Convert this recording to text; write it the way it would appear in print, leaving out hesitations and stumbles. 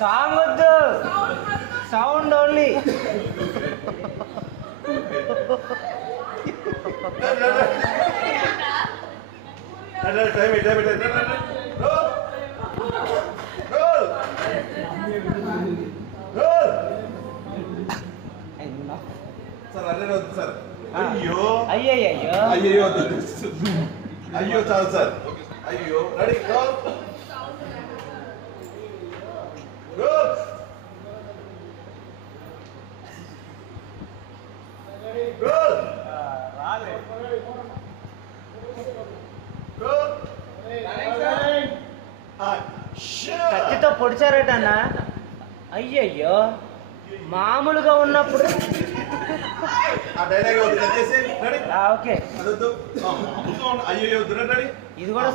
Song వద్దు, sound only. అయ్యో అయ్యయ్యో అయ్యో అయ్యో చాలు సార్. అయ్యో రెడీ కత్తితో పొడిచారట అన్న. అయ్యయ్యో మామూలుగా ఉన్నప్పుడు ఓకే అయ్యో ఇది కూడా